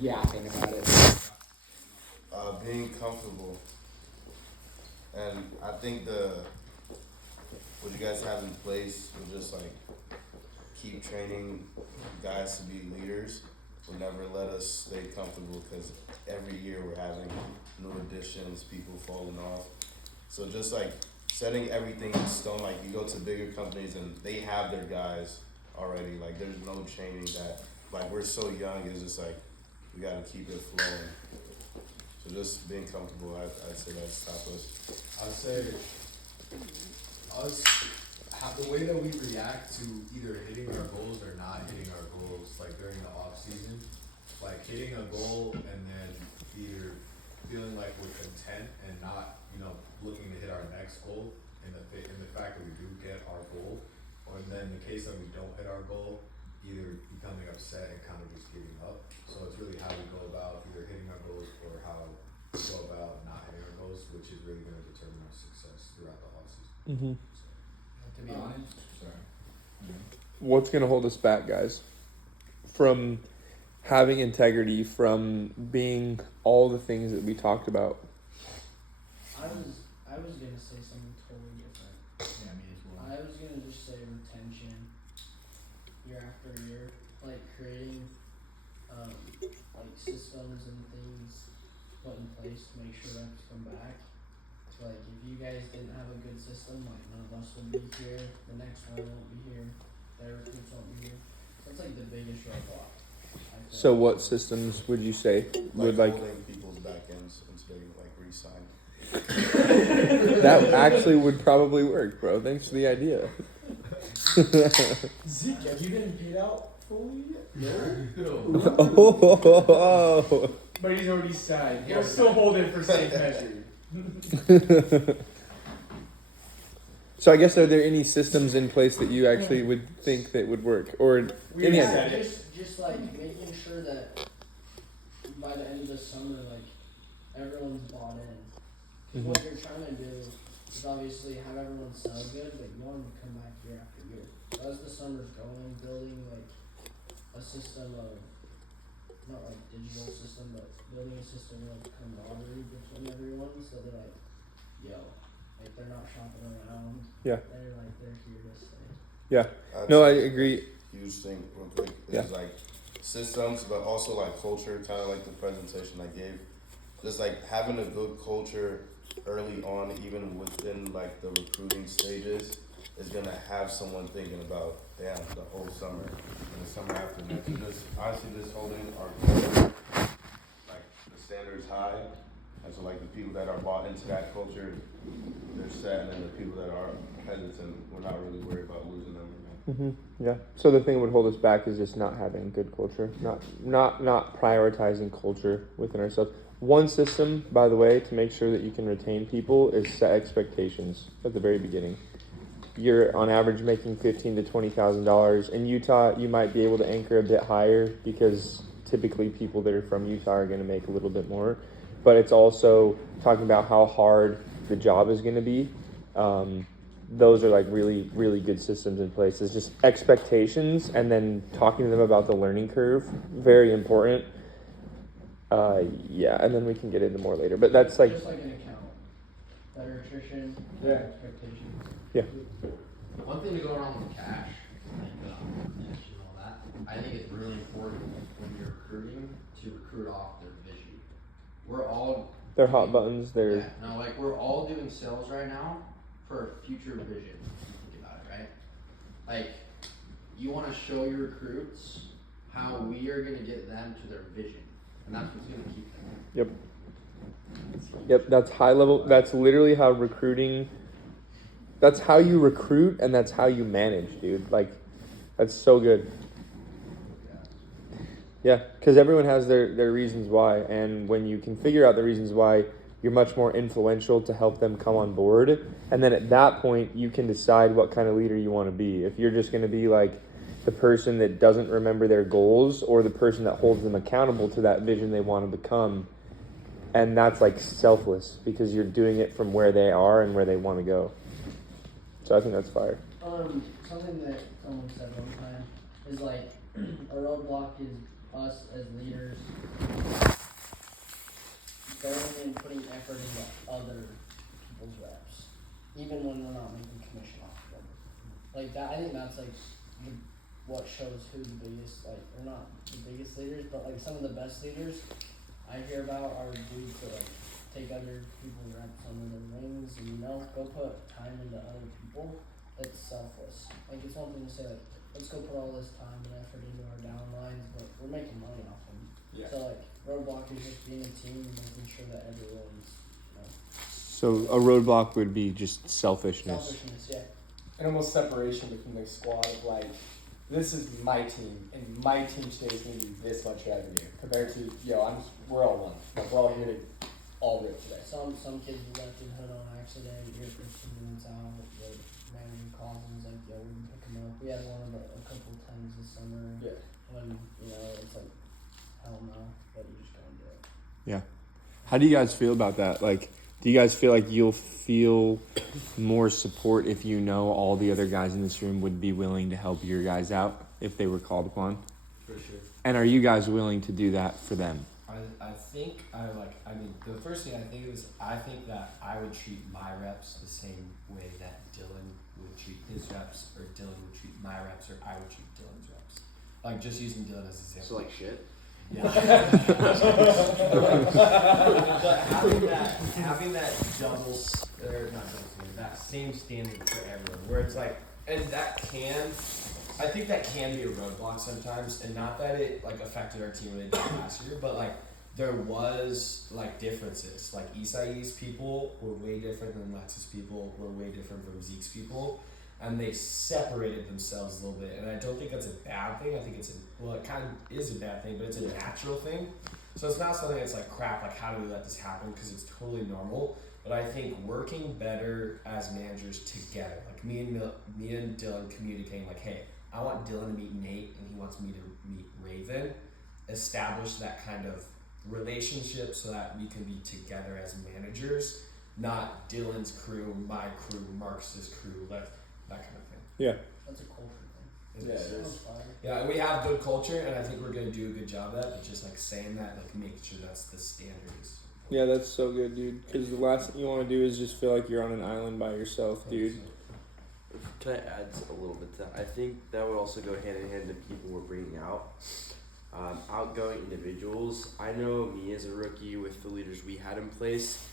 yapping about it. Being comfortable, and I think what you guys have in place will just like keep training guys to be leaders. Will never let us stay comfortable because every year we're having new additions, people falling off. So just like setting everything in stone, like you go to bigger companies and they have their guys already. Like there's no training that like we're so young. It's just like we gotta keep it flowing. So just being comfortable, I'd say that's top list. I'd say us, the way that we react to either hitting our goals or not hitting our goals, like during the off season, like hitting a goal and then either feeling like we're content and not, looking to hit our next goal in the fact that we do get our goal, or then in the case that we don't hit our goal, either becoming upset and kind of just giving up. So it's really how we go about either hitting our goals or how we go about not hitting our goals, which is really going to determine our success throughout the off season. To be honest, sorry. What's going to hold us back, guys? From having integrity, from being all the things that we talked about. I was gonna say something totally different. Yeah, me as well. I was gonna just say retention year after year, like creating like systems and things put in place to make sure reps come back. Like if you guys didn't have a good system, like none of us would be here, the next one won't be here, their recruits won't be here. So that's like the biggest roadblock. So what systems would you say would like holding people's back ends until they like re-sign. that actually would probably work, bro. Thanks for the idea. Zeke, have you been paid out fully yet? No. Oh. But he's already signed. He'll still hold it for safe measure. So I guess are there any systems in place that you actually would think that would work, or We any already other? said it. Just like making sure that by the end of the summer, like everyone's bought in. 'Cause what you're trying to do is obviously have everyone sell good, but you want them to come back year after year. So as the summer's going, building like a system of, not like digital system, but building a system of camaraderie between everyone, so they're like, yo, like they're not shopping around. Yeah. They're here to stay. Yeah. I'd No, I say agree. Huge thing, real quick, is Yeah. like systems, but also like culture, kind of like the presentation I gave. Just like having a good culture early on, even within like the recruiting stages, is gonna have someone thinking about, damn, the whole summer and the summer after next. So just honestly, just holding our culture, like the standards high, and so like the people that are bought into that culture, they're set, and then the people that are hesitant, we're not really worried about losing them. Yeah. So the thing that would hold us back is just not having good culture, not prioritizing culture within ourselves. One system, by the way, to make sure that you can retain people is set expectations at the very beginning. You're on average making $15,000 to $20,000 in Utah. You might be able to anchor a bit higher because typically people that are from Utah are going to make a little bit more. But it's also talking about how hard the job is going to be. Those are like really, really good systems in place. It's just expectations and then talking to them about the learning curve. Very important. Yeah, and then we can get into more later. But that's like, Just like an account. Better attrition, Yeah. better expectations. yeah. One thing to go around with cash, and all that, I think it's really important when you're recruiting to recruit off their vision. We're all They're hot buttons. They're yeah, no, like we're all doing sales right now for future vision. If you think about it, right? Like you want to show your recruits how we are going to get them to their vision, and that's what's going to keep them. Yep, that's high level. That's literally how recruiting. That's how you recruit, and that's how you manage, dude. Like, that's so good. Yeah, because everyone has their reasons why, and when you can figure out the reasons why, you're much more influential to help them come on board. And then at that point, you can decide what kind of leader you want to be. If you're just going to be like the person that doesn't remember their goals, or the person that holds them accountable to that vision they want to become. And that's like selfless because you're doing it from where they are and where they want to go. So I think that's fire. Something that someone said one time is like a roadblock is us as leaders going and putting effort into other people's reps, even when we're not making commission off of them. Like that, I think that's like what shows who the biggest, like, or not the biggest leaders, but like some of the best leaders I hear about are dudes that like take other people's reps under their wings and, you know, go put time into other people. That's selfless. Like, it's one thing to say, like, let's go put all this time and effort into our downlines, but we're making money off them. Yeah. So like, roadblock is just being a team and making sure that everyone's, you know, So a roadblock would be just selfishness. selfishness, yeah. And almost separation between the squad of like, this is my team, and my team today is going to do this much revenue compared to, we're all one. Like, we're all here to all rip today. Some kids were left in hood on accident. Your 15 minutes out, the manager calls and is like, "Yo, we can pick them up." We had one of a couple times this summer Yeah. when, you know, it's like, hell no, but you just don't do it. How do you guys feel about that? Like, do you guys feel like you'll feel more support if you know all the other guys in this room would be willing to help your guys out if they were called upon? For sure. And are you guys willing to do that for them? The first thing I think is, I think that I would treat my reps the same way that Dylan would treat his reps, or Dylan would treat my reps, or I would treat Dylan's reps. Like, just using Dylan as an example. So like shit. Yeah. But having that that same standard for everyone, where it's like, and I think that can be a roadblock sometimes, and not that it like affected our team when they did last year, but like there was like differences. Like Isai's people were way different than Lex's people, were way different from Zeke's people, and they separated themselves a little bit. And I don't think that's a bad thing. I think it kind of is a bad thing, but it's a natural thing. So it's not something that's like crap, like how do we let this happen? Because it's totally normal. But I think working better as managers together, like me and Dylan communicating, like, hey, I want Dylan to meet Nate and he wants me to meet Raven, establish that kind of relationship so that we can be together as managers, not Dylan's crew, my crew, Marcus's crew, that kind of thing. Yeah. That's a culture thing. Yeah, it Sounds is. fire. Yeah, and we have good culture, and I think we're gonna do a good job of that. But just like saying that, like making sure that's the standards. Yeah, that's so good, dude. Because the last thing you want to do is just feel like you're on an island by yourself, dude. Can I add a little bit to that? I think that would also go hand in hand to people we're bringing out. Outgoing individuals. I know me as a rookie with the leaders we had in place,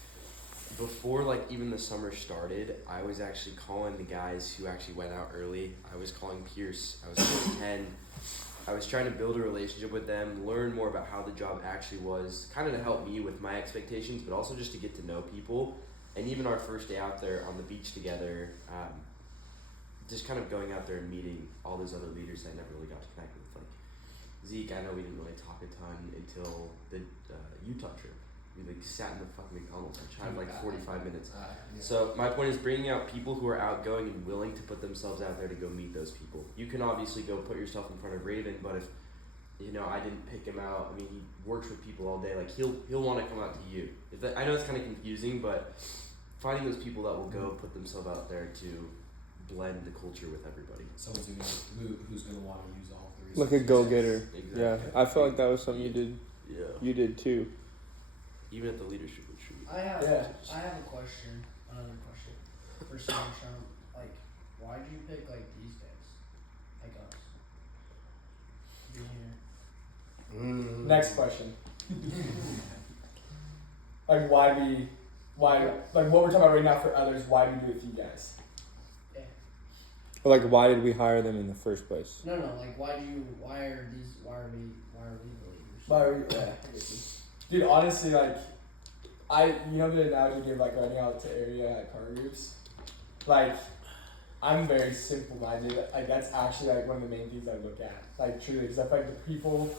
before like even the summer started, I was actually calling the guys who actually went out early. I was calling Pierce, I was calling Ken. I was trying to build a relationship with them, learn more about how the job actually was, kind of to help me with my expectations, but also just to get to know people. And even our first day out there on the beach together, just kind of going out there and meeting all those other leaders I never really got to connect with. Like Zeke, I know we didn't really talk a ton until the Utah trip. We like sat in the fucking McDonald's and chatted like 45 minutes. So my point is bringing out people who are outgoing and willing to put themselves out there to go meet those people. You can obviously go put yourself in front of Raven, but if I didn't pick him out, I mean, he works with people all day. Like he'll want to come out to you. I know it's kind of confusing, but finding those people that will go put themselves out there to blend the culture with everybody. Someone's who's gonna want to use all the Like resources. a go-getter. Exactly. Yeah, I feel like that was something you did. Yeah. You did too. Even at the leadership retreat. I have Yeah. a question, another question for Sam Trump. Like, why did you pick like these guys, like us, to be here? Next question. Like, like what we're talking about right now for others, why do we do it with you guys? Like, why did we hire them in the first place? No, like why are we the leaders? Why are we, Dude, honestly, like, the analogy give like running out to area at car groups? Like, I'm very simple-minded. Like, that's actually like one of the main things I look at. Like, truly, because I feel like the people,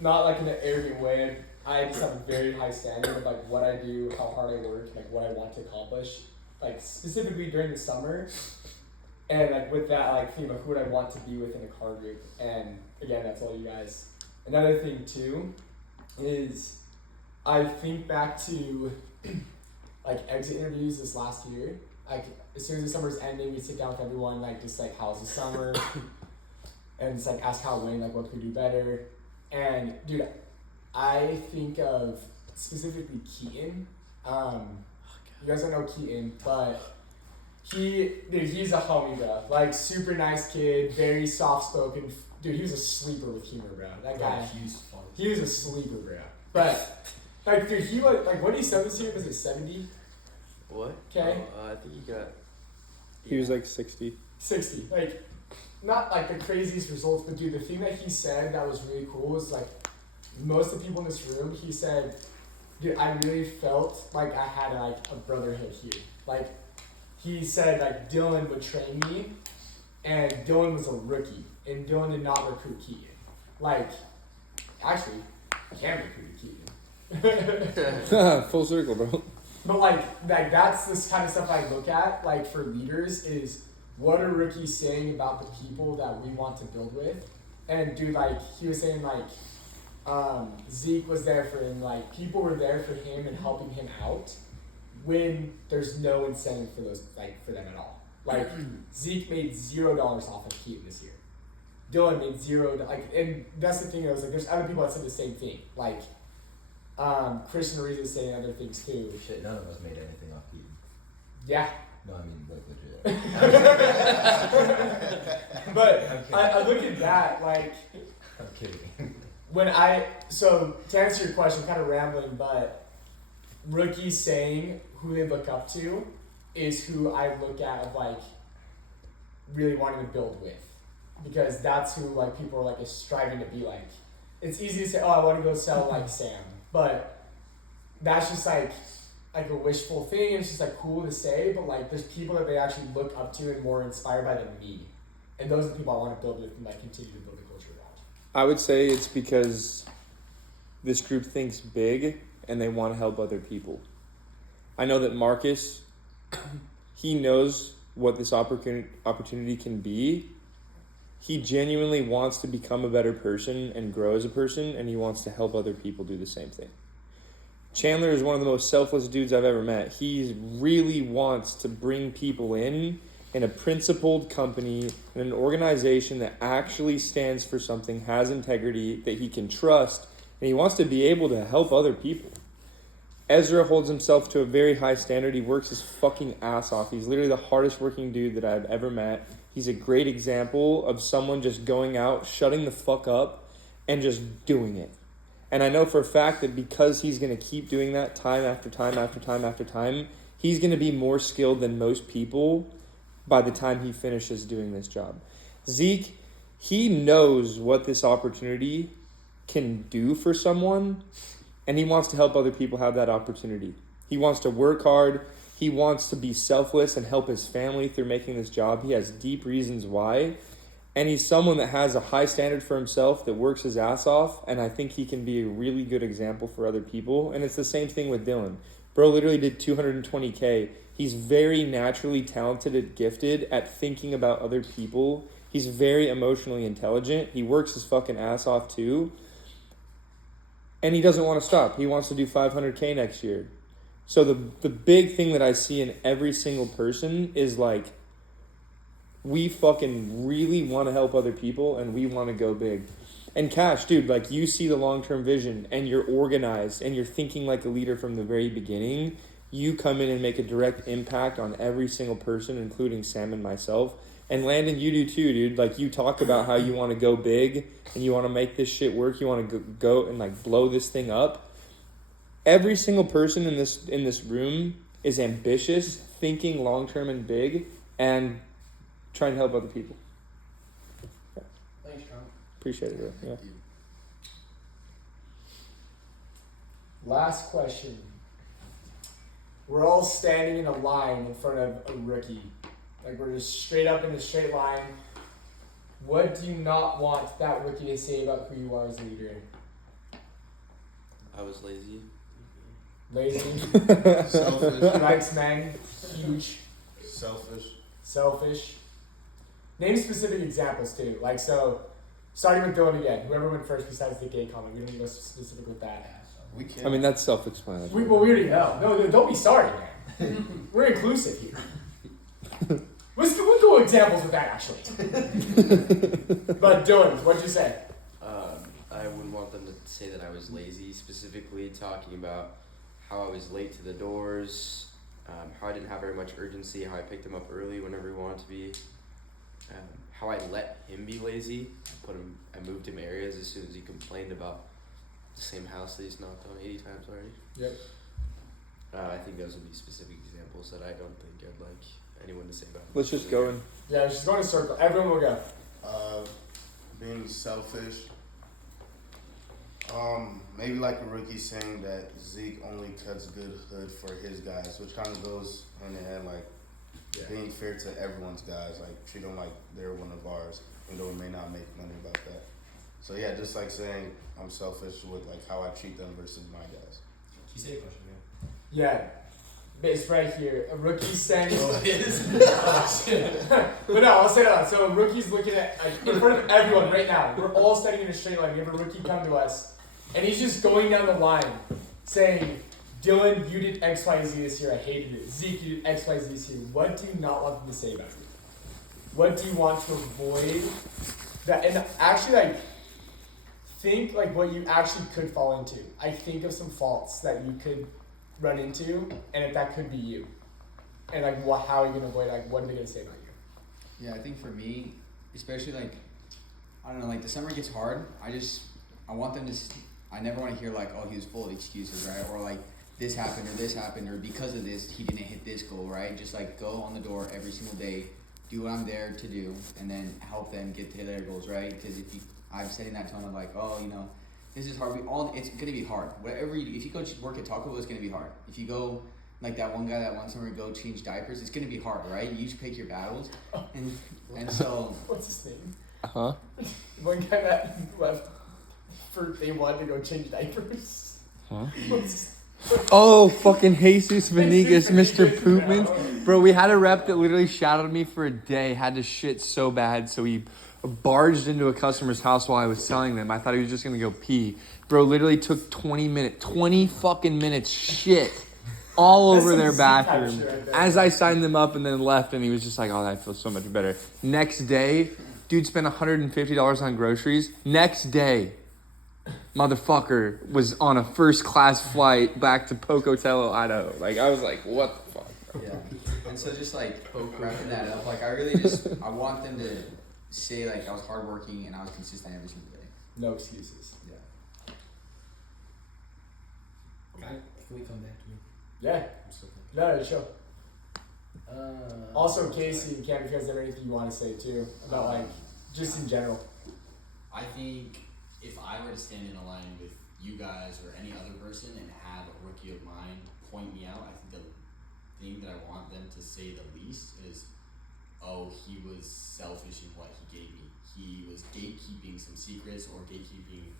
not like in an arrogant way, I just have a very high standard of like what I do, how hard I work, like what I want to accomplish. Like specifically during the summer, and like with that, like think about who would I want to be with in a car group. And again, that's all you guys. Another thing too is I think back to like exit interviews this last year. Like as soon as the summer's ending, we sit down with everyone, like just like how's the summer, and it's like ask how Wayne like what could do better. And dude, I think of specifically Keaton. You guys don't know Keaton, but he's a homie, bro. Like super nice kid, very soft spoken. Dude, he was a sleeper with humor, bro. That guy, He's funny. he was a sleeper, bro. But like, dude, he was like, what did he sell this year? Was it 70? What? Okay. I think he got. He was like 60. 60. Like, not like the craziest results, but dude, the thing that he said that was really cool was like, most of the people in this room, he said, dude, I really felt like I had like a brotherhood here. Like, he said like Dylan would train me, and Dylan was a rookie, and Dylan did not recruit Keaton. Like, actually, Cam recruited Keaton. Full circle, bro. But like that's this kind of stuff I look at, like for leaders, is what are rookies saying about the people that we want to build with? And dude, like he was saying, like Zeke was there for him, like people were there for him and helping him out when there's no incentive for those, like for them at all. Like Zeke made $0 off of Keaton this year. Dylan made $0, like, and that's the thing. I was like, there's other people that said the same thing, like. Christian Reese is saying other things too. Shit, none of us made anything off Keaton. Yeah. No, I mean, like, legit. But I look at that, like, I'm kidding. so to answer your question, kind of rambling, but rookies saying who they look up to is who I look at of like really wanting to build with. Because that's who like people are like striving to be like. It's easy to say, oh, I want to go sell like Sam. But that's just like a wishful thing. It's just like cool to say, but like there's people that they actually look up to and more inspired by than me, and those are the people I want to build with and like continue to build the culture around. I would say it's because this group thinks big and they want to help other people. I know that Marcus, he knows what this opportunity can be. He genuinely wants to become a better person and grow as a person, and he wants to help other people do the same thing. Chandler is one of the most selfless dudes I've ever met. He really wants to bring people in a principled company, in an organization that actually stands for something, has integrity, that he can trust, and he wants to be able to help other people. Ezra holds himself to a very high standard. He works his fucking ass off. He's literally the hardest working dude that I've ever met. He's a great example of someone just going out, shutting the fuck up, and just doing it. And I know for a fact that because he's going to keep doing that time after time after time after time, he's going to be more skilled than most people by the time he finishes doing this job. Zeke, he knows what this opportunity can do for someone, and he wants to help other people have that opportunity. He wants to work hard. He wants to be selfless and help his family through making this job. He has deep reasons why. And he's someone that has a high standard for himself, that works his ass off. And I think he can be a really good example for other people. And it's the same thing with Dylan. Bro literally did 220K. He's very naturally talented and gifted at thinking about other people. He's very emotionally intelligent. He works his fucking ass off too. And he doesn't want to stop. He wants to do 500K next year. So the big thing that I see in every single person is like, we fucking really want to help other people and we want to go big. And Cash, dude, like you see the long-term vision and you're organized and you're thinking like a leader from the very beginning. You come in and make a direct impact on every single person, including Sam and myself. And Landon, you do too, dude. Like you talk about how you want to go big and you want to make this shit work. You want to go and like blow this thing up. Every single person in this room is ambitious, thinking long-term and big, and trying to help other people. Yeah. Thanks, Trump. Appreciate it, bro. Yeah. Last question. We're all standing in a line in front of a rookie. Like we're just straight up in a straight line. What do you not want that rookie to say about who you are as a leader? I was lazy. Lazy, Selfish. likes men, huge, Selfish. Name specific examples too. Like so, starting with Dylan again. Whoever went first besides the gay comment. We don't need to go specific with that. We can't. I mean, that's self-explanatory. We already know. No, don't be sorry, man. We're inclusive here. We'll go examples with that actually. But Dylan, what'd you say? I wouldn't want them to say that I was lazy, specifically talking about how I was late to the doors, how I didn't have very much urgency, how I picked him up early whenever he wanted to be, how I let him be lazy. I moved him areas as soon as he complained about the same house that he's knocked on 80 times already. Yep. I think those would be specific examples that I don't think I'd like anyone to say about. Let's just go in. Yeah, just go in a circle. Everyone will go. Being selfish. Maybe like a rookie saying that Zeke only cuts good hood for his guys, which kind of goes hand in hand, like being fair to everyone's guys, like treat them like they're one of ours, even though we may not make money about that. So yeah, just like saying I'm selfish with like how I treat them versus my guys. Can you say a question again? Yeah. It's right here. A rookie saying. Oh, it is? But no, I'll say it out. So a rookie's looking at, like, in front of everyone right now. We're all standing in a straight line. We have a rookie come to us, and he's just going down the line saying, Dylan, you did X, Y, Z this year. I hated it. Zeke, you did X, Y, Z this year. What do you not want them to say about you? What do you want to avoid? That and actually, like, think like what you actually could fall into. I think of some faults that you could run into, and if that could be you, and like how are you gonna avoid? Like, what are they gonna say about you? Yeah, I think for me, especially like, I don't know, like the summer gets hard. I want them to. I never want to hear like, oh, he was full of excuses, right? Or like this happened or because of this he didn't hit this goal, right? Just like go on the door every single day, do what I'm there to do, and then help them get to their goals, right? Because I'm setting that tone of like, oh, you know, this is hard. It's gonna be hard. Whatever you do, if you go work at Taco Bell, it's gonna be hard. If you go like that one guy that one summer go change diapers, it's gonna be hard, right? You just pick your battles, and so. What's his name? Huh? One guy that left for they wanted to go change diapers. Huh? What's his- Oh, fucking Jesus Venegas, Mr. Poopman. Bro, we had a rep that literally shouted at me for a day, had to shit so bad, so he barged into a customer's house while I was selling them. I thought he was just gonna go pee. Bro, literally took 20 fucking minutes shit all over their bathroom as I signed them up and then left, and he was just like, oh, that feels so much better. Next day, dude spent $150 on groceries. Next day, motherfucker was on a first class flight back to Pocatello, Idaho. Like, I was like, what the fuck, bro? Yeah, and so just like wrapping that up, like I want them to say like I was hardworking and I was consistent every single day. No excuses. Yeah. Can we come back to me? Yeah. I'm still thinking. No, chill. Also, Casey and Cam, if you guys have anything you want to say too about like just in general. I think if I were to stand in a line with you guys or any other person and have a rookie of mine point me out, I think the thing that I want them to say the least is, oh, he was selfish in what he gave me. He was gatekeeping some secrets or gatekeeping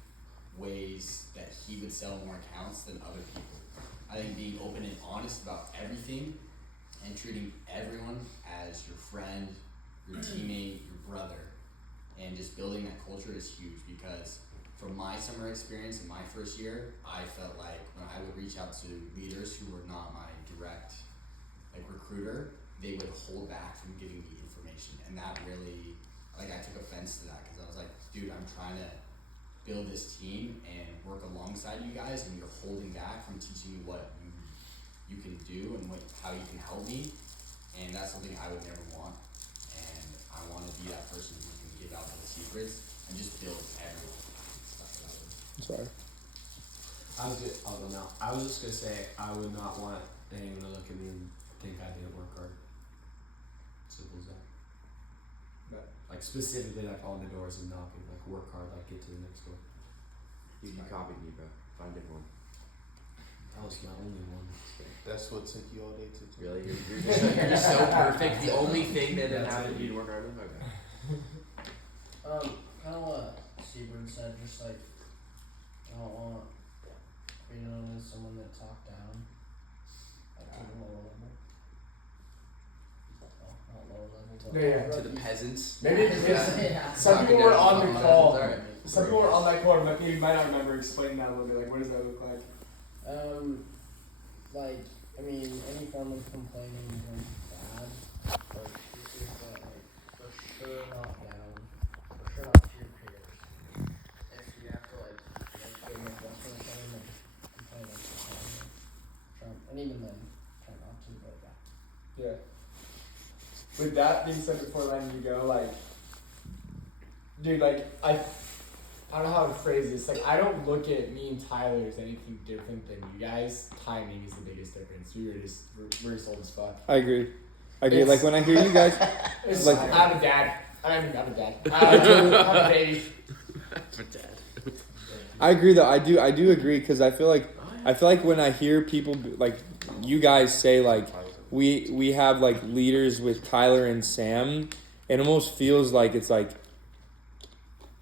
ways that he would sell more accounts than other people. I think being open and honest about everything and treating everyone as your friend, your teammate, your brother, and just building that culture is huge because from my summer experience in my first year, I felt like when I would reach out to leaders who were not my direct recruiter, they would hold back from giving me information, and that really, I took offense to that because I was like, dude, I'm trying to build this team and work alongside you guys, and you're holding back from teaching me what you can do and how you can help me, and that's something I would never want, and I want to be that person who can give out those secrets and just build everyone. Sorry. I'll go now. I was just gonna say I would not want anyone to look at me and think I didn't work hard. Simple as that. But like specifically on the doors and knocking, work hard, get to the next door. You copied me, bro. Find a different one. That was my only one. That's what took you all day to do. Really? You're just so perfect. The only thing that didn't happen to you to work hard on? Okay. Kind of what Seaburn said, just like, I don't want being known as someone that talked down, like to the lower level. Well, not lower level, but Yeah. To the peasants. maybe yeah. some people were on the call. Alright. Some people were on that call, and you might not remember explaining that a little bit. Like, what does that look like? Like, I mean, any form of complaining is bad. Like, sure not down, for sure not to your peers. If you have to like make an adjustment or something, then complain like try, and even then, try not to, but yeah. Yeah. With that being said, before letting you go, like, dude, like, I don't know how to phrase this. Like, I don't look at me and Tyler as anything different than you guys. Timing is the biggest difference. We're just old as fuck. I agree. Like when I hear you guys, It's like- I'm a dad. I'm a dad. I'm a baby. I agree though. I do agree because I feel like when I hear people like you guys say like we have like leaders with Tyler and Sam, it almost feels like it's like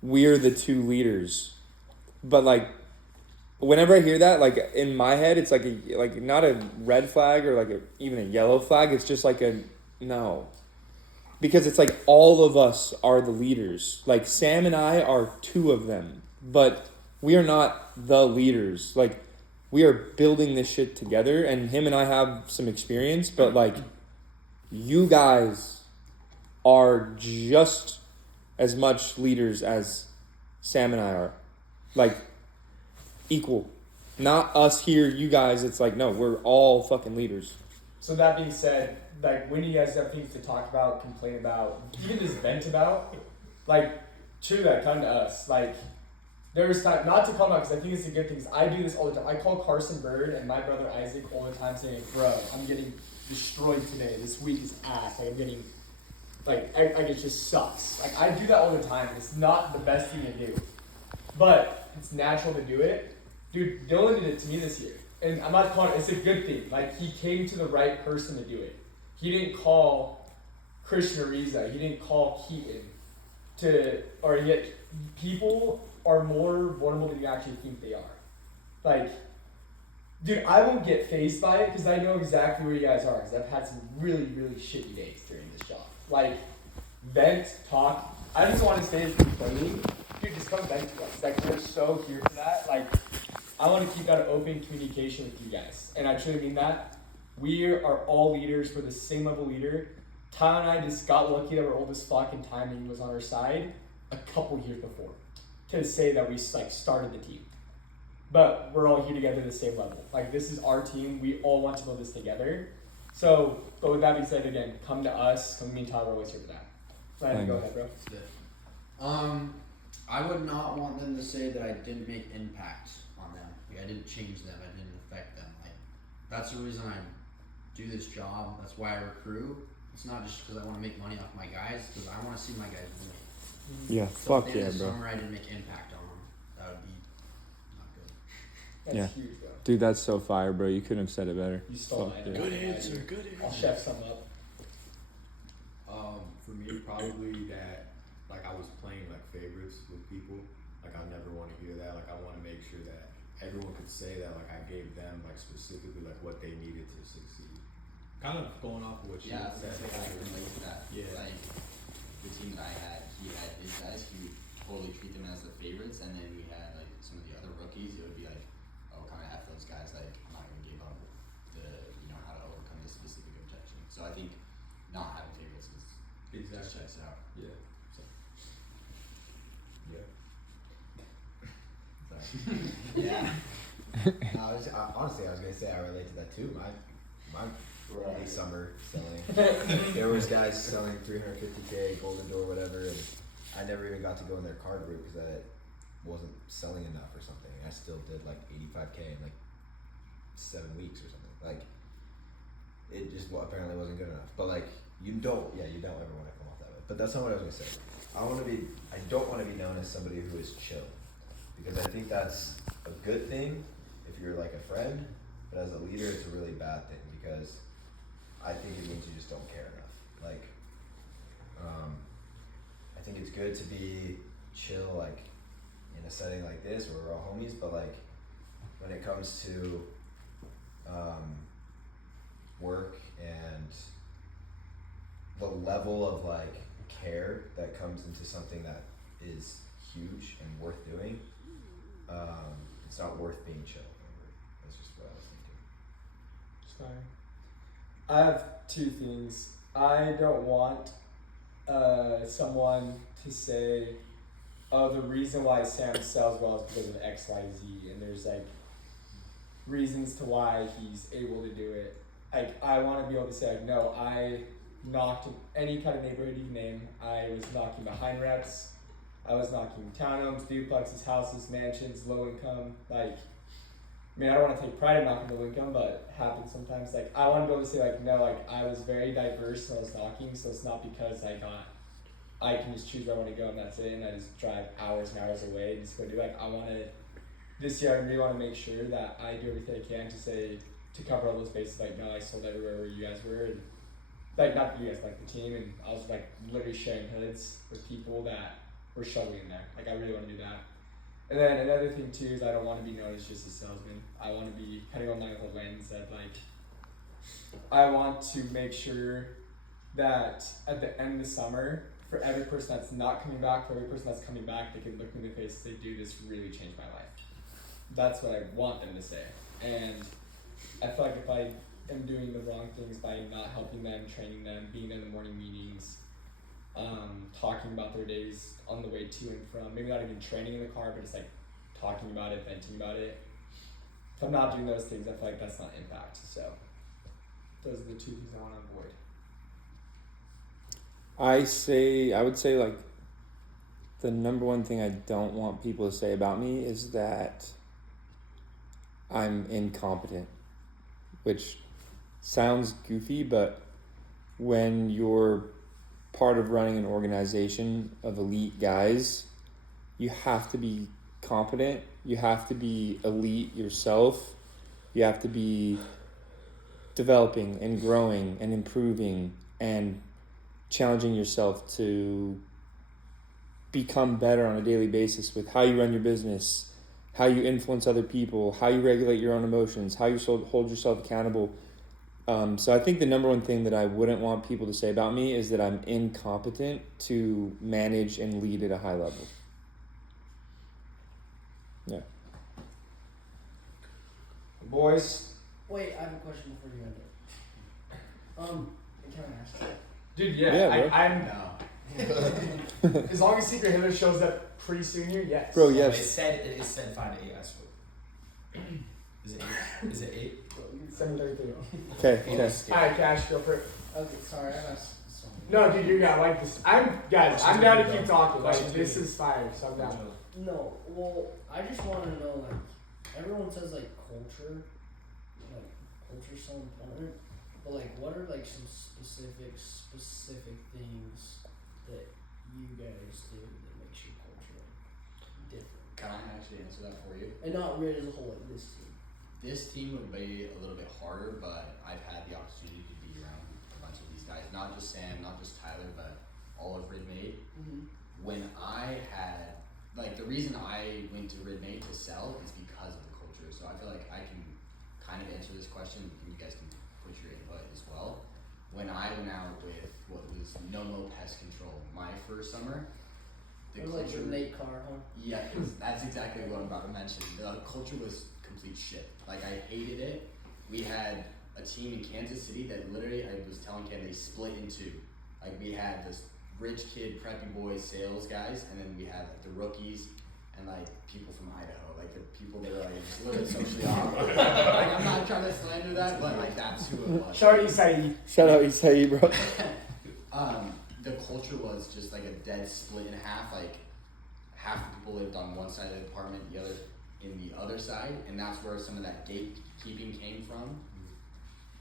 we're the two leaders. But like whenever I hear that, like in my head, it's like not a red flag or like even a yellow flag. It's just like a no. Because it's like all of us are the leaders. Like Sam and I are two of them, but we are not the leaders. Like we are building this shit together, and him and I have some experience, but like you guys are just as much leaders as Sam and I are. Like equal. Not us here, you guys. It's like, no, we're all fucking leaders. So that being said, like when you guys have things to talk about, complain about, even just vent about, like truly, like come to us. Like there's time not to call them out because I think it's a good thing. 'Cause I do this all the time. I call Carson Bird and my brother Isaac all the time saying, "Bro, I'm getting destroyed today. This week is ass. Like I'm getting, like it just sucks." Like I do that all the time. It's not the best thing to do, but it's natural to do it. Dude, Dylan did it to me this year. And I'm not calling it, it's a good thing. Like, he came to the right person to do it. He didn't call Christian Ariza. He didn't call Keaton or yet people are more vulnerable than you actually think they are. Like, dude, I won't get fazed by it because I know exactly where you guys are because I've had some really, really shitty days during this job. Like, vent, talk. I just want to say this complaining. Dude, just come vent to us. Like, we're so here for that. Like, I want to keep that open communication with you guys. And I truly mean that. We are all leaders. We're the same level leader. Tyler and I just got lucky that our oldest fucking timing was on our side a couple years before to say that we like started the team. But we're all here together at the same level. Like this is our team. We all want to build this together. So, but with that being said, again, come to us. Come to me and Tyler are always here for that. Ryan, go ahead, bro. I would not want them to say that I didn't make impact on them. Like I didn't change them. I didn't affect them. Like that's the reason I do this job. That's why I recruit. It's not just because I want to make money off my guys. Because I want to see my guys win. Yeah, So fuck at the yeah, end of bro. summer, I didn't make impact on them. That would be not good. That's Yeah. huge, bro. Dude, that's so fire, bro. You couldn't have said it better. You stole Fuck my yeah. Good answer. Good I'll answer. chef some up. For me, probably that, like, I was playing, like, favorites with people. Like, I never want to hear that. Like, I want to make sure that everyone could say that, like, I gave them, like, specifically, like, what they needed to succeed. Kind of going off of what you Yeah, I was said. gonna say I can relate to that. Yeah. Like the team that I had, he had his guys. He would totally treat them as the favorites, and then we had like some of the other rookies. It would be like, oh, kind of F those guys. Like I'm not gonna give up how to overcome this specific objection. So I think not having favorites is just checks out. Yeah. So. Yeah. Sorry. Yeah. No, honestly, I was gonna say I relate to that too. My early summer selling, there was guys selling 350K Golden Door, whatever, and I never even got to go in their card group because I wasn't selling enough or something. I still did like 85K in like 7 weeks or something. Like it just apparently wasn't good enough. But like you don't ever want to come off that way. But that's not what I was gonna say. I don't want to be known as somebody who is chill, because I think that's a good thing if you're like a friend, but as a leader, it's a really bad thing because I think it means you just don't care enough. Like, I think it's good to be chill, like in a setting like this where we're all homies, but like when it comes to work and the level of like care that comes into something that is huge and worth doing, it's not worth being chill. That's just what I was thinking. It's fine. I have two things. I don't want someone to say, oh, the reason why Sam sells well is because of X, Y, Z, and there's like reasons to why he's able to do it. Like, I want to be able to say, like, no, I knocked any kind of neighborhood you name. I was knocking behind reps. I was knocking townhomes, duplexes, houses, mansions, low income. Like, I mean, I don't want to take pride in knocking low income, but it happens sometimes. Like, I want to be able to say, like, no, like, I was very diverse when I was knocking, so it's not because I can just choose where I want to go and that's it, and I just drive hours and hours away and just go do it. Like, I want to, this year I really want to make sure that I do everything I can to cover all those bases. Like, no, I sold everywhere where you guys were, and like, not you guys, like the team, and I was like literally sharing hoods with people that were struggling in there. Like, I really want to do that. And then another thing too is I don't want to be known as just a salesman. I want to be kind of on like a lens that like, I want to make sure that at the end of the summer, for every person that's not coming back, for every person that's coming back, they can look me in the face and say, dude, this really changed my life. That's what I want them to say. And I feel like if I am doing the wrong things by not helping them, training them, being in the morning meetings, talking about their days on the way to and from, maybe not even training in the car, but just like talking about it, venting about it. If I'm not doing those things, I feel like that's not impact. So those are the two things I want to avoid. I would say like the number one thing I don't want people to say about me is that I'm incompetent, which sounds goofy, but when you're part of running an organization of elite guys, you have to be competent, you have to be elite yourself, you have to be developing and growing and improving and challenging yourself to become better on a daily basis with how you run your business, how you influence other people, how you regulate your own emotions, how you hold yourself accountable. So I think the number one thing that I wouldn't want people to say about me is that I'm incompetent to manage and lead at a high level. Yeah. Boys. Wait, I have a question before you end it. Can I ask that? Dude, Yeah, I'm No. as long as Secret Hitler shows up pretty soon here, yes. Bro, It yes. said 5 to 8. I swear. Is it 8? Is it 8? 7:33. Okay. Alright, Cash, go for it. Okay, sorry, I asked something. No, dude, you're gonna like this. I'm down to keep talking. Like, Questions this for you. is fire, so I'm down. No, well, I just want to know, like, everyone says, like, culture's so important, but, like, what are, like, some specific things that you guys do that makes your culture, like, different? Can I actually answer that for you? And not Red as a whole, like, this team. This team would be a little bit harder, but I've had the opportunity to be around a bunch of these guys, not just Sam, not just Tyler, but all of Ridmade. Mm-hmm. When I had, like, the reason I went to Ridmade to sell is because of the culture. So I feel like I can kind of answer this question, and you guys can put your input as well. When I went out with what was No Pest Control, my first summer, the Or, like, culture. with Nate Carr, huh? Yeah, that's exactly what I'm about to mention. The culture was complete shit. Like, I hated it. We had a team in Kansas City that literally, I was telling Ken, they split in two. Like, we had this rich kid, preppy boy sales guys, and then we had like the rookies and like people from Idaho, like the people that are like just a little bit socially awkward. Like, I'm not trying to slander that, but like that's who it was. Shout out Isai. Shout out Isai, bro. The culture was just like a dead split in half. Like, half the people lived on one side of the apartment, the other in the other side, and that's where some of that gatekeeping came from.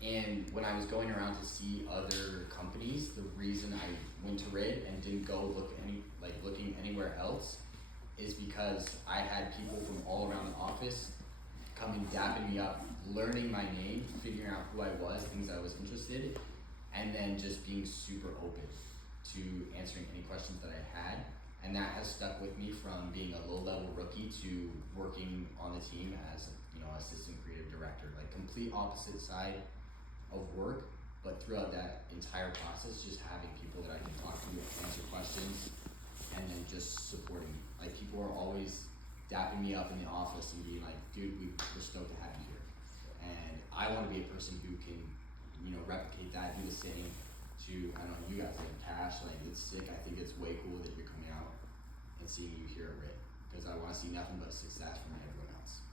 And when I was going around to see other companies, the reason I went to Rid and didn't go looking anywhere else is because I had people from all around the office coming, dapping me up, learning my name, figuring out who I was, things I was interested in, and then just being super open to answering any questions that I had. And that has stuck with me from being a low-level rookie to working on the team as, assistant creative director, like complete opposite side of work, but throughout that entire process, just having people that I can talk to, answer questions, and then just supporting me. Like, people are always dapping me up in the office and being like, dude, we're stoked to have you here. And I want to be a person who can, replicate that, do the same, to, I don't know, you guys like Cash, like it's sick. I think it's way cool that you're coming out and seeing you here at RIT, because I want to see nothing but success from everyone else.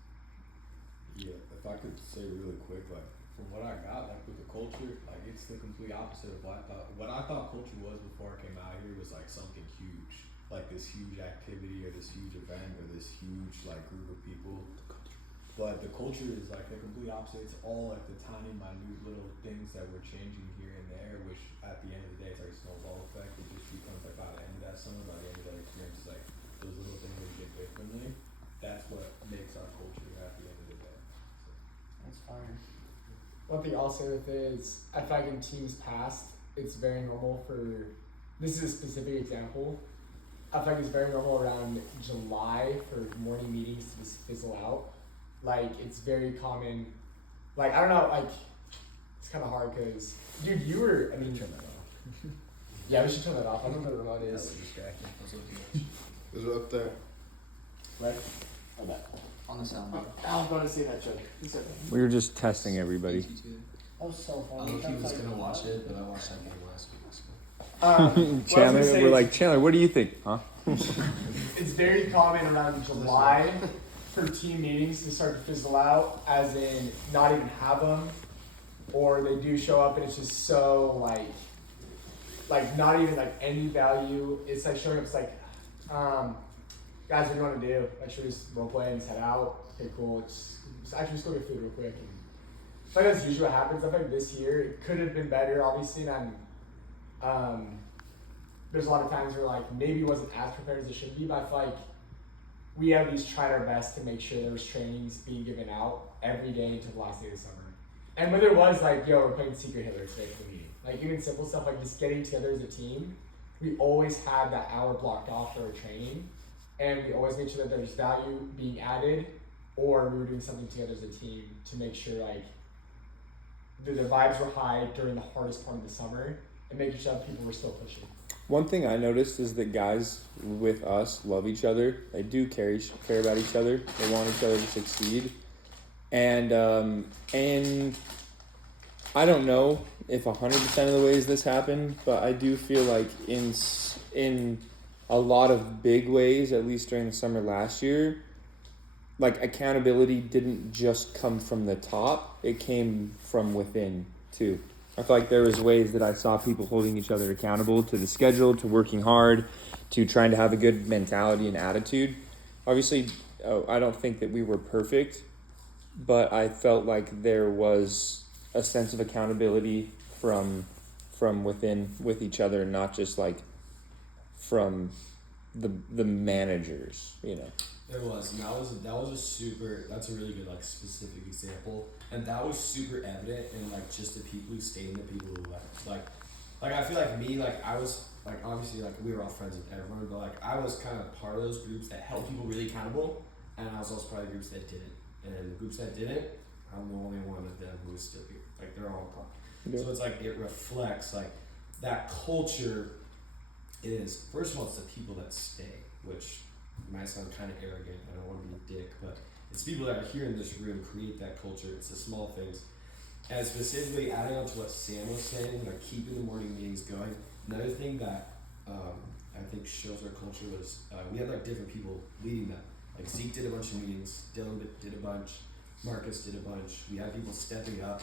Yeah, if I could say really quick, like from what I got, like with the culture, like it's the complete opposite of what I thought. What I thought culture was before I came out here was like something huge, like this huge activity or this huge event or this huge like group of people. But the culture is like the complete opposite. It's all like the tiny, minute little things that we're changing here and there, which at the end of the day, it's like a snowball effect. It just becomes like by the end of that summer, by the end of that experience, it's like those little things that we get differently. That's what makes our culture at the end of the day. That's fire. One thing I'll say with it is, I feel like in teams past, it's very normal for, this is a specific example, I feel like it's very normal around July for morning meetings to just fizzle out. Like, it's very common, like, I don't know, like, it's kind of hard because, dude, you were, I mean, Turn that off. yeah, we should turn that off. I don't know what the remote That is. was distracting. Is it up there? Right? Oh, that. On the sound. I was going to say that joke. Who said that? We were just testing everybody. That was so I funny. don't think he was gonna watch it, but I watched that game last week. So. What I was gonna Chandler, say we're is, like, Chandler, what do you think? Huh? it's very common around July for team meetings to start to fizzle out, as in not even have them, or they do show up and it's just so like not even like any value. It's like showing up. It's like, guys, what do you want to do? Like, should we just role play and just head out? Okay, cool. Just actually just go get food real quick. And I feel like that's usually what happens. I feel like this year it could have been better, obviously, and there's a lot of times where like maybe it wasn't as prepared as it should be, but I feel like we at least tried our best to make sure there was trainings being given out every day until the last day of the summer. And whether it was like, yo, we're playing Secret Hitler today for the meeting, like even simple stuff like just getting together as a team, we always had that hour blocked off for our training, and we always made sure that there's value being added, or we were doing something together as a team to make sure like the vibes were high during the hardest part of the summer, and making sure that people were still pushing. One thing I noticed is that guys with us love each other. They do care about each other. They want each other to succeed. And I don't know if 100% of the ways this happened, but I do feel like in a lot of big ways, at least during the summer last year, like accountability didn't just come from the top, it came from within too. I feel like there was ways that I saw people holding each other accountable to the schedule, to working hard, to trying to have a good mentality and attitude. Obviously, I don't think that we were perfect, but I felt like there was a sense of accountability from within with each other, not just like from the managers, you know. There was, and that was a super, that's a really good like specific example, and that was super evident in like just the people who stayed and the people who left. Like I feel like me, like I was like obviously like we were all friends with everyone, but like I was kind of part of those groups that held people really accountable, and I was also part of the groups that didn't. And the groups that didn't, I'm the only one of them who is still here. Like they're all gone. Yeah. So it's like it reflects like that culture is, first of all, it's the people that stay, which might sound kind of arrogant. I don't want to be a dick, but it's people that are here in this room create that culture. It's the small things. And specifically adding on to what Sam was saying, like keeping the morning meetings going. Another thing that I think shows our culture was we had like different people leading them. Like Zeke did a bunch of meetings, Dylan did a bunch, Marcus did a bunch. We had people stepping up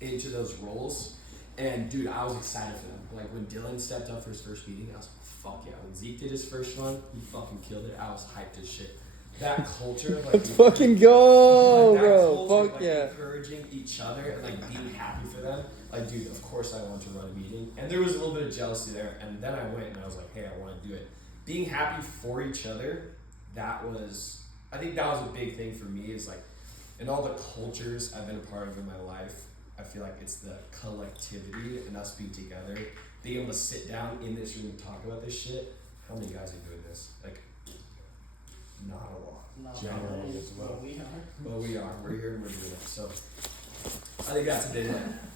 into those roles. And dude, I was excited for them. Like when Dylan stepped up for his first meeting, I was like, fuck yeah. When Zeke did his first one, he fucking killed it. I was hyped as shit. That culture, like Let's fucking go, like that bro. culture, Fuck like, yeah. encouraging each other and like being happy for them. Like, dude, of course I want to run a meeting. And there was a little bit of jealousy there. And then I went and I was like, hey, I want to do it. Being happy for each other, I think that was a big thing for me, is like, in all the cultures I've been a part of in my life, I feel like it's the collectivity and us being together, being able to sit down in this room and talk about this shit. How many guys are doing this? Like, not a lot. No, Generally as well. but we are. Well, we are. We're here and we're doing it. So I think that's a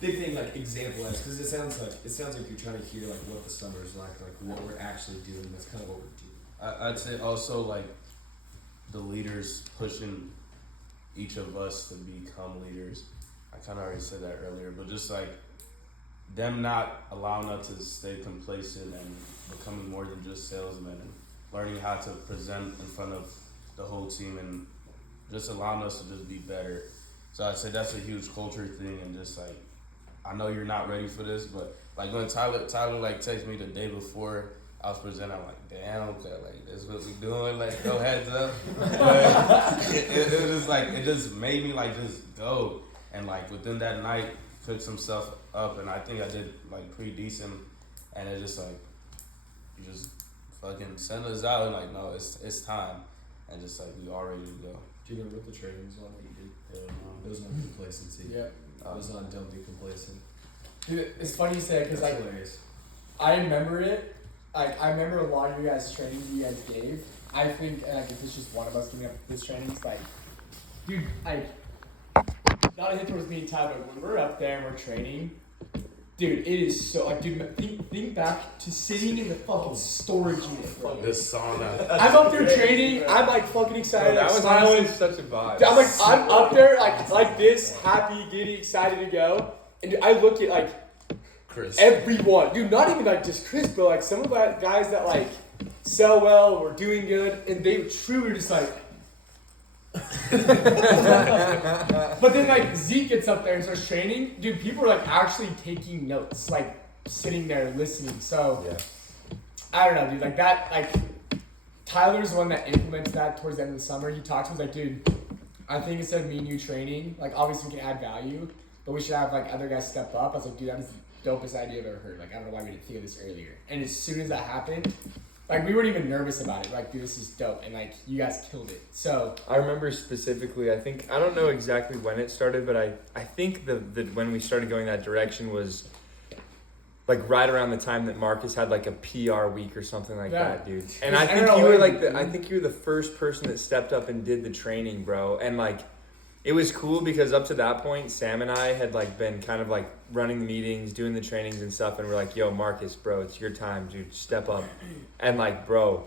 big thing, like example is, because it sounds like you're trying to hear like what the summer is like what we're actually doing. That's kind of what we're doing. I'd say also like the leaders pushing each of us to become leaders. I kind of already said that earlier, but just like them not allowing us to stay complacent and becoming more than just salesmen and learning how to present in front of the whole team and just allowing us to just be better. So I'd say that's a huge culture thing, and just like, I know you're not ready for this, but like when Tyler like texted me the day before I was presenting, I'm like, damn, okay, like this is what we doing, like go heads up. But it was just like, it just made me like just go, and like within that night picked some stuff up, and I think I did like pretty decent, and it just like, you just fucking send us out and like, no, it's time, and just like we all ready to go. Do you remember what the training was on that you did? It was on complacency. Yeah. It was on don't be complacent. Dude, it's funny you say it because That's like hilarious. I remember it. Like I remember a lot of you guys' trainings you guys gave. I think like if it's just one of us giving up this training, it's like, dude, like not a hit towards me and Tyler, but when we're up there and we're training, dude, it is so like, dude, think back to sitting in the fucking storage unit, bro. This sauna. I'm up there training. I'm like fucking excited. That like, was smiling. honestly such a vibe. I'm up there like this, happy, giddy, excited to go. And dude, I looked at like Chris. everyone, dude, not even like just Chris, but like some of the guys that like sell well, were doing good, and they truly were just like. But then like Zeke gets up there and starts training, dude. People are like actually taking notes, like sitting there listening. So Yeah. I don't know, dude. Like that, like Tyler's the one that implements that towards the end of the summer. He talks to me, he's like, dude, I think instead of me and you training, like obviously we can add value, but we should have like other guys step up. I was like, dude, that's the dopest idea I've ever heard. Like I don't know why we didn't think of this earlier. And as soon as that happened, like we weren't even nervous about it. We're like, dude, this is dope, and like you guys killed it. So I remember specifically, I don't know exactly when it started, but I think the when we started going that direction was like right around the time that Marcus had like a PR week or something like Yeah. that, dude. And It's I think NRLA you were like week, I think you were the first person that stepped up and did the training, bro. And like it was cool because up to that point, Sam and I had like been kind of like running the meetings, doing the trainings and stuff, and we're like, yo, Marcus, bro, it's your time, dude, step up. And like, bro,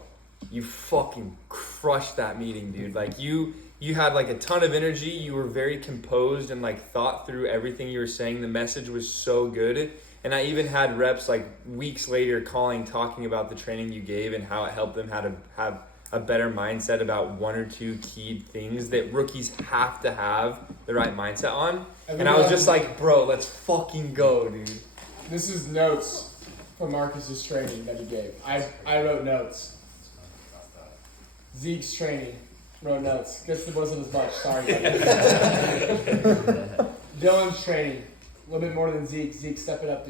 you fucking crushed that meeting, dude. Like you had like a ton of energy. You were very composed and like thought through everything you were saying. The message was so good. And I even had reps like weeks later talking about the training you gave and how it helped them how to have a better mindset about one or two key things that rookies have to have the right mindset on. And I was just like, bro, let's fucking go, dude. this is notes from Marcus's training that he gave. I wrote notes. Zeke's training, wrote notes. Guess it wasn't as much. Sorry. Dylan's training, a little bit more than Zeke. Zeke, step it up.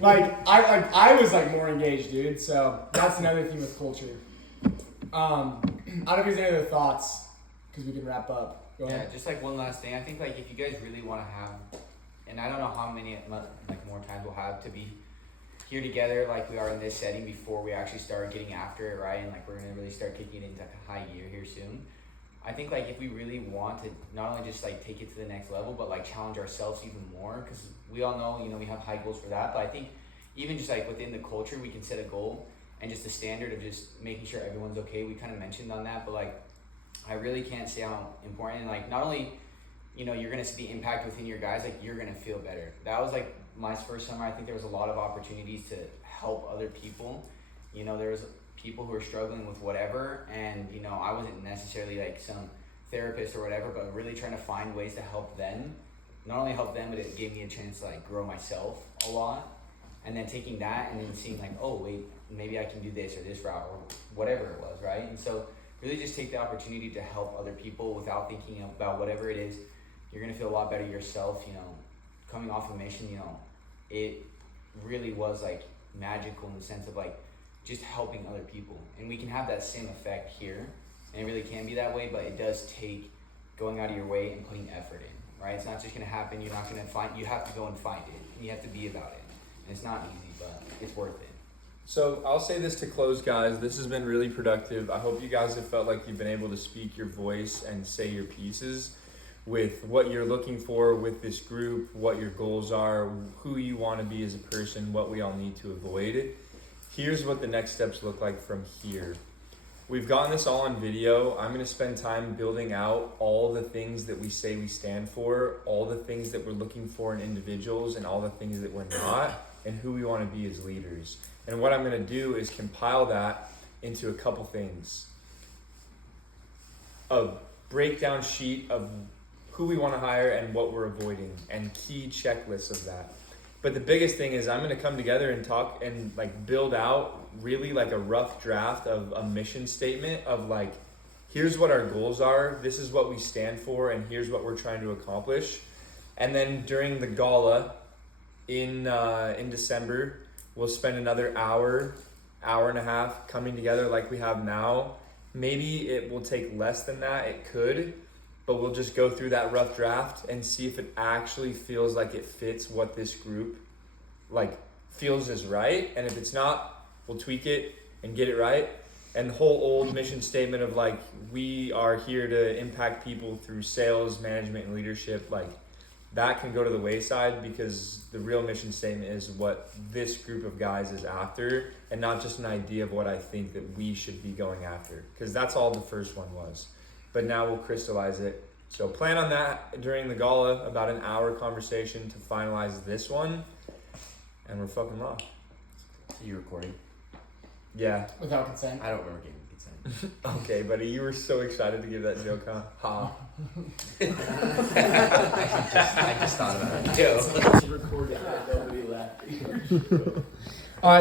Like I was like more engaged, dude. So that's another thing with culture. I don't know if there's any other thoughts because we can wrap up. Go Yeah, ahead. just like one last thing. I think like if you guys really want to have, and I don't know how many like more times we'll have to be here together like we are in this setting before we actually start getting after it, right? And like we're gonna really start kicking it into high gear here soon. I think like if we really want to not only just like take it to the next level, but like challenge ourselves even more, because we all know, you know, we have high goals for that. But I think even just like within the culture, we can set a goal and just the standard of just making sure everyone's okay. We kind of mentioned on that, but like I really can't say how important, and like not only, you know, you're gonna see the impact within your guys, like you're gonna feel better. That was like my first summer. I think there was a lot of opportunities to help other people. You know, there was people who are struggling with whatever, and you know, I wasn't necessarily like some therapist or whatever, but really trying to find ways to help them. Not only help them, but it gave me a chance to like grow myself a lot. And then taking that and then seeing like, oh wait, maybe I can do this or this route or whatever it was, right? And so really just take the opportunity to help other people without thinking about whatever it is. You're gonna feel a lot better yourself, you know. Coming off of mission, you know, it really was like magical in the sense of like just helping other people. And we can have that same effect here, and it really can be that way, but it does take going out of your way and putting effort in, right? It's not just gonna happen. You're not gonna find, you have to go and find it, and you have to be about it. And it's not easy, but it's worth it. So I'll say this to close, guys. This has been really productive. I hope you guys have felt like you've been able to speak your voice and say your pieces with what you're looking for with this group, what your goals are, who you want to be as a person, what we all need to avoid. Here's what the next steps look like from here. we've gotten this all on video. I'm going to spend time building out all the things that we say we stand for, all the things that we're looking for in individuals, and all the things that we're not, and who we want to be as leaders. And what I'm going to do is compile that into a couple things. A breakdown sheet of who we want to hire and what we're avoiding, and key checklists of that. But the biggest thing is I'm going to come together and talk and like build out really like a rough draft of a mission statement of like, here's what our goals are, this is what we stand for, and here's what we're trying to accomplish. And then during the gala in December, we'll spend another hour and a half coming together like we have now. Maybe it will take less than that, it could, but we'll just go through that rough draft and see if it actually feels like it fits what this group like feels is right. And if it's not, we'll tweak it and get it right. And the whole old mission statement of like, we are here to impact people through sales, management, and leadership, like that can go to the wayside, because the real mission statement is what this group of guys is after, and not just an idea of what I think that we should be going after, because that's all the first one was. But now we'll crystallize it. So plan on that during the gala, about an hour conversation to finalize this one, and we're fucking locked. So you recording? Yeah. Without consent. I don't remember getting consent. Okay, buddy, you were so excited to give that joke, huh? Ha. I just thought about it too. Recorded, nobody laughing.